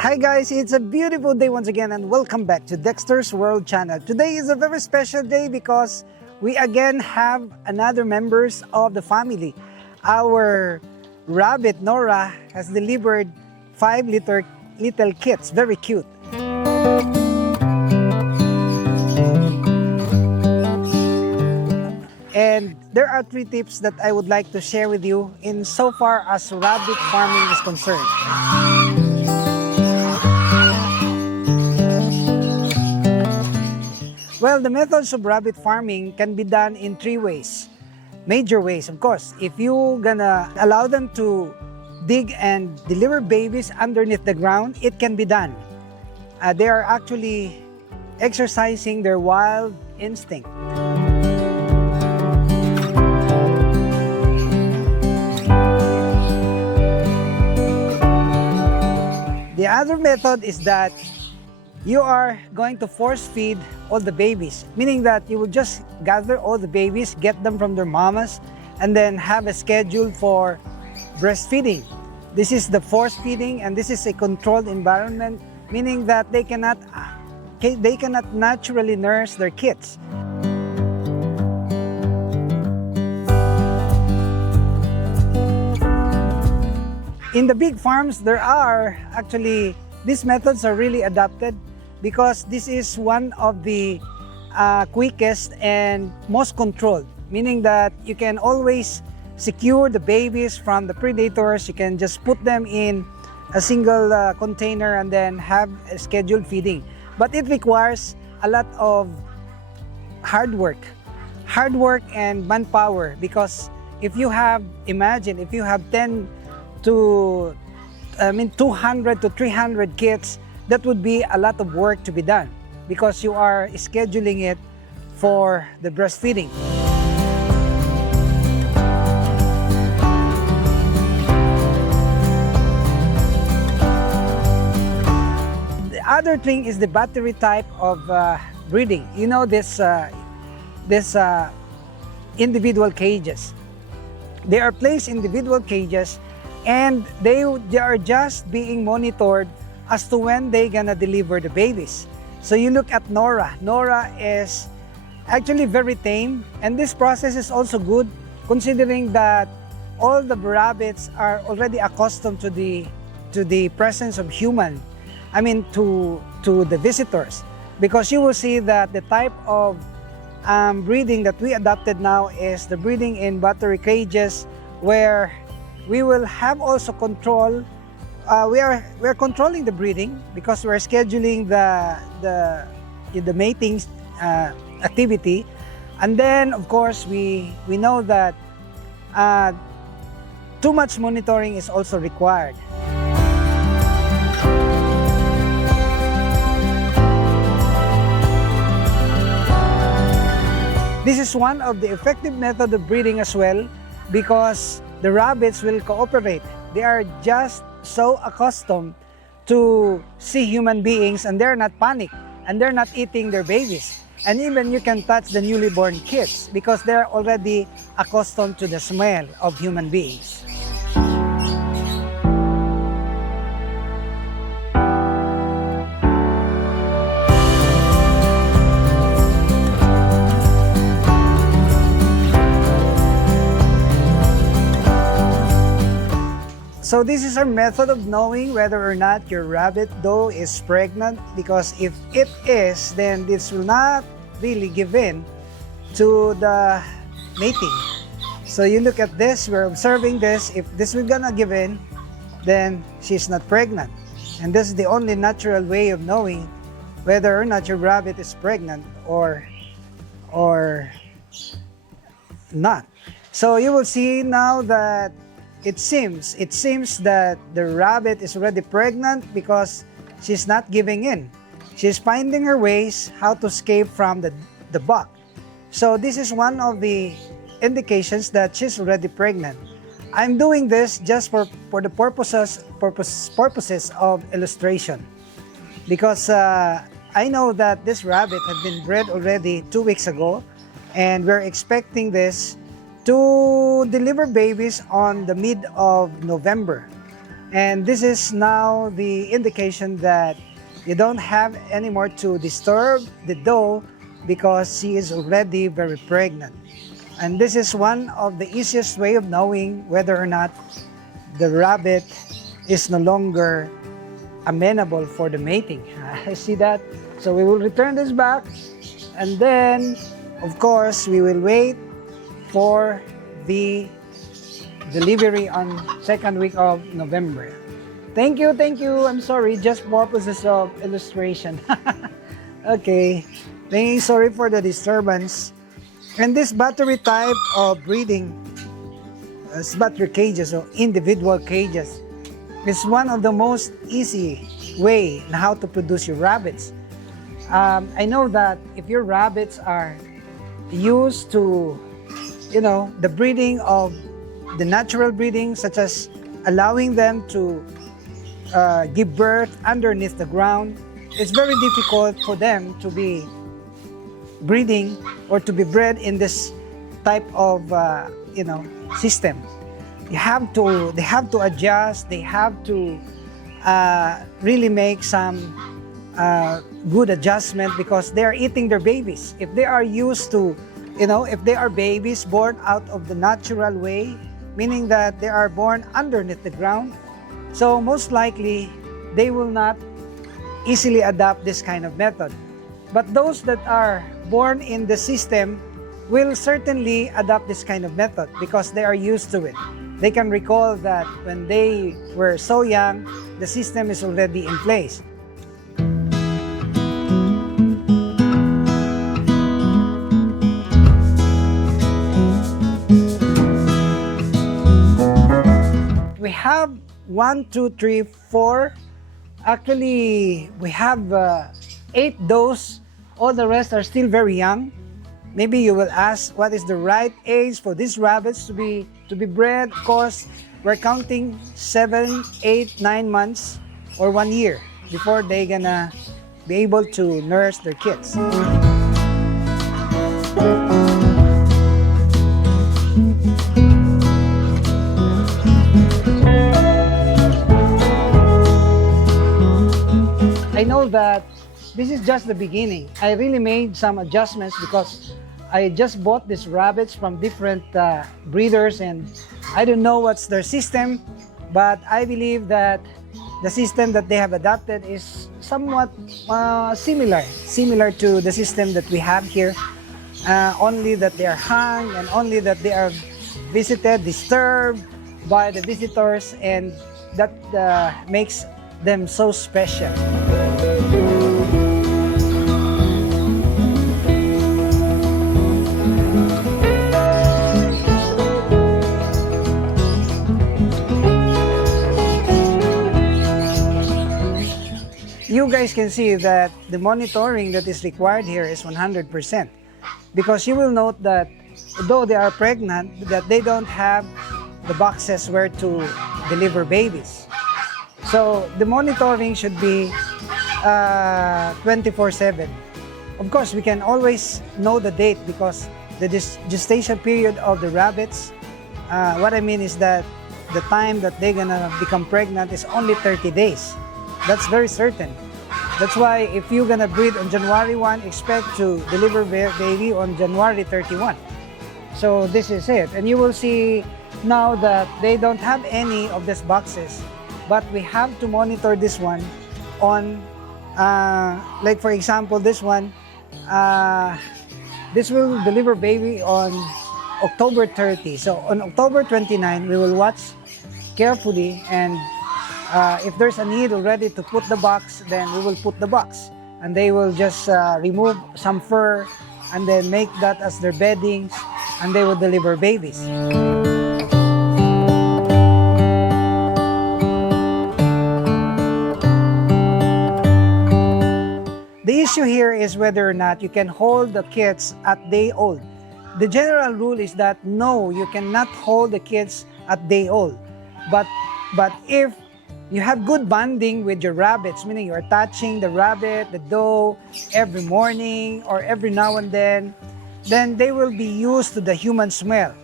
Hi guys, it's a beautiful day once again and welcome back to Dexter's World channel. Today is a very special day because we again have another members of the family. Our rabbit Nora has delivered 5 little kits, very cute. And there are 3 tips that I would like to share with you in so far as rabbit farming is concerned. Well, the methods of rabbit farming can be done in 3 ways. Major ways, of course. If you gonna allow them to dig and deliver babies underneath the ground, it can be done. They are actually exercising their wild instinct. The other method is that you are going to force feed all the babies, meaning that you will just gather all the babies, get them from their mamas, and then have a schedule for breastfeeding. This is the force feeding, and this is a controlled environment, meaning that they cannot naturally nurse their kids. In the big farms, there are actually, these methods are really adapted because this is one of the quickest and most controlled, meaning that you can always secure the babies from the predators. You can just put them in a single container and then have a scheduled feeding. But it requires a lot of hard work and manpower, because if you have, imagine, if you have 200 to 300 kits, that would be a lot of work to be done because you are scheduling it for the breastfeeding. The other thing is the battery type of breeding. You know, this individual cages. They are placed in individual cages, and they are just being monitored as to when they're gonna deliver the babies. So you look at Nora. Nora is actually very tame, and this process is also good considering that all the rabbits are already accustomed to the presence of human. I mean to the visitors, because you will see that the type of breeding that we adopted now is the breeding in battery cages, where we will have also control. We are controlling the breeding because we are scheduling the mating activity, and then of course we know that too much monitoring is also required. This is one of the effective method of breeding as well, because the rabbits will cooperate. They are just so accustomed to see human beings, and they're not panic, and they're not eating their babies. And even you can touch the newly born kids because they're already accustomed to the smell of human beings. So this is our method of knowing whether or not your rabbit doe is pregnant, because if it is, then this will not really give in to the mating. So you look at this, we're observing this. If this is gonna give in, then she's not pregnant. And this is the only natural way of knowing whether or not your rabbit is pregnant or not. So you will see now that it seems that the rabbit is already pregnant because she's not giving in. She's finding her ways how to escape from the buck. So this is one of the indications that she's already pregnant. I'm doing this just for the purposes of illustration, because I know that this rabbit had been bred already 2 weeks ago, and we're expecting this to deliver babies on the mid of November. And this is now the indication that you don't have anymore to disturb the doe because she is already very pregnant. And this is one of the easiest way of knowing whether or not the rabbit is no longer amenable for the mating. I see that. So we will return this back, and then of course we will wait for the delivery on second week of November. Thank you, thank you. I'm sorry, just purposes of illustration. Okay, sorry for the disturbance. And this battery type of breeding, battery cages or individual cages, is one of the most easy way on how to produce your rabbits. I know that if your rabbits are used to, the breeding of the natural breeding, such as allowing them to give birth underneath the ground, it's very difficult for them to be breeding or to be bred in this type of system. They have to adjust. They have to really make some good adjustment because they are eating their babies. If they are used to, if they are babies born out of the natural way, meaning that they are born underneath the ground, so most likely they will not easily adopt this kind of method. But those that are born in the system will certainly adopt this kind of method because they are used to it. They can recall that when they were so young, the system is already in place. We have 1, 2, 3, 4. Actually, we have 8 does. All the rest are still very young. Maybe you will ask what is the right age for these rabbits to be bred. Of course, we're counting 7, 8, 9 months or 1 year before they're gonna be able to nurse their kids. I know that this is just the beginning. I really made some adjustments because I just bought these rabbits from different breeders, and I don't know what's their system, but I believe that the system that they have adopted is somewhat similar to the system that we have here, only that they are hung and only that they are disturbed by the visitors, and that makes them so special. You guys can see that the monitoring that is required here is 100%, because you will note that though they are pregnant, that they don't have the boxes where to deliver babies. So the monitoring should be 24/7. Of course, we can always know the date because the gestation period of the rabbits, what I mean is that the time that they're gonna become pregnant is only 30 days. That's very certain. That's why if you're gonna breed on January 1, expect to deliver baby on January 31. So this is it. And you will see now that they don't have any of these boxes, but we have to monitor this one on, like for example, this one, this will deliver baby on October 30. So on October 29, we will watch carefully, and if there's a need already to put the box, then we will put the box, and they will just remove some fur and then make that as their beddings, and they will deliver babies. The issue here is whether or not you can hold the kids at day old. The general rule is that no, you cannot hold the kids at day old. But if you have good bonding with your rabbits, meaning you are touching the rabbit, the doe, every morning or every now and then they will be used to the human smell.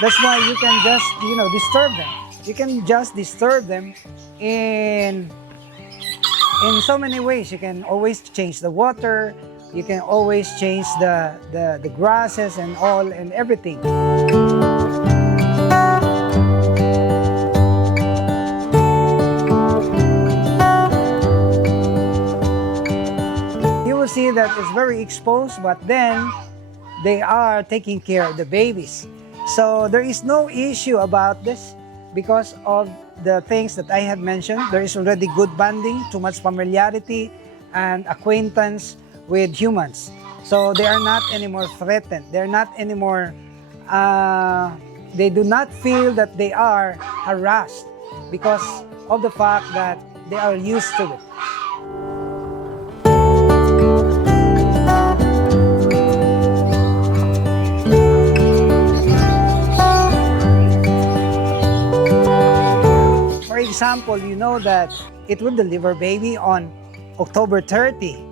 That's why you can just, disturb them. You can just disturb them in so many ways. You can always change the water, you can always change the grasses and all and everything. You will see that it's very exposed, but then they are taking care of the babies. So there is no issue about this because of the things that I have mentioned. There is already good bonding, too much familiarity and acquaintance with humans. So they are not anymore threatened. They're not anymore, they do not feel that they are harassed because of the fact that they are used to it. For example, you know that it will deliver baby on October 30.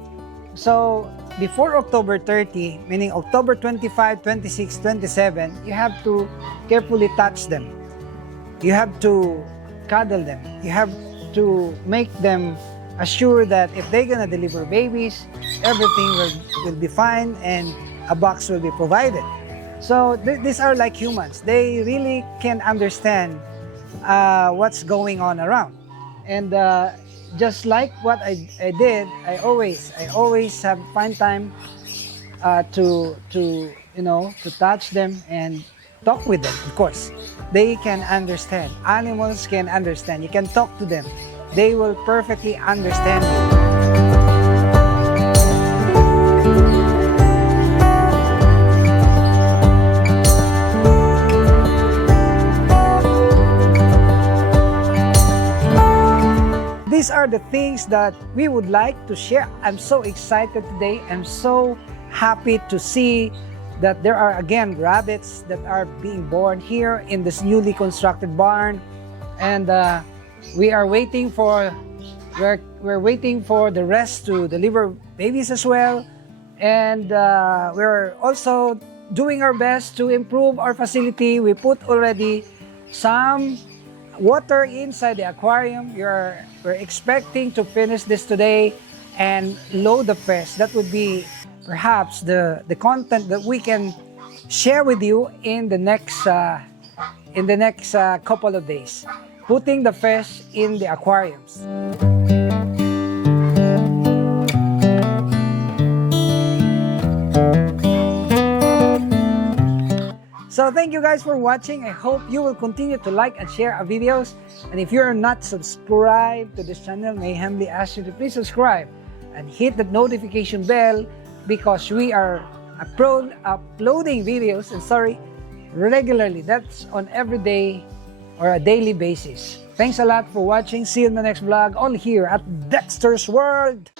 So before October 30, meaning October 25, 26, 27, you have to carefully touch them. You have to cuddle them. You have to make them assured that if they're gonna deliver babies, everything will be fine and a box will be provided. So these are like humans. They really can understand what's going on around. And just like what I did, I always find time to touch them and talk with them. Of course, they can understand. Animals can understand. You can talk to them. They will perfectly understand you. These are the things that we would like to share. I'm so excited today. I'm so happy to see that there are again rabbits that are being born here in this newly constructed barn, and we're waiting for the rest to deliver babies as well. And we're also doing our best to improve our facility. We put already some water inside the aquarium. We're expecting to finish this today and load the fish. That would be perhaps the content that we can share with you in the next couple of days. Putting the fish in the aquariums. So thank you guys for watching. I hope you will continue to like and share our videos. And if you're not subscribed to this channel, may I humbly ask you to please subscribe and hit the notification bell because we are uploading videos regularly. That's on every day or a daily basis. Thanks a lot for watching. See you in the next vlog all here at Dexter's World.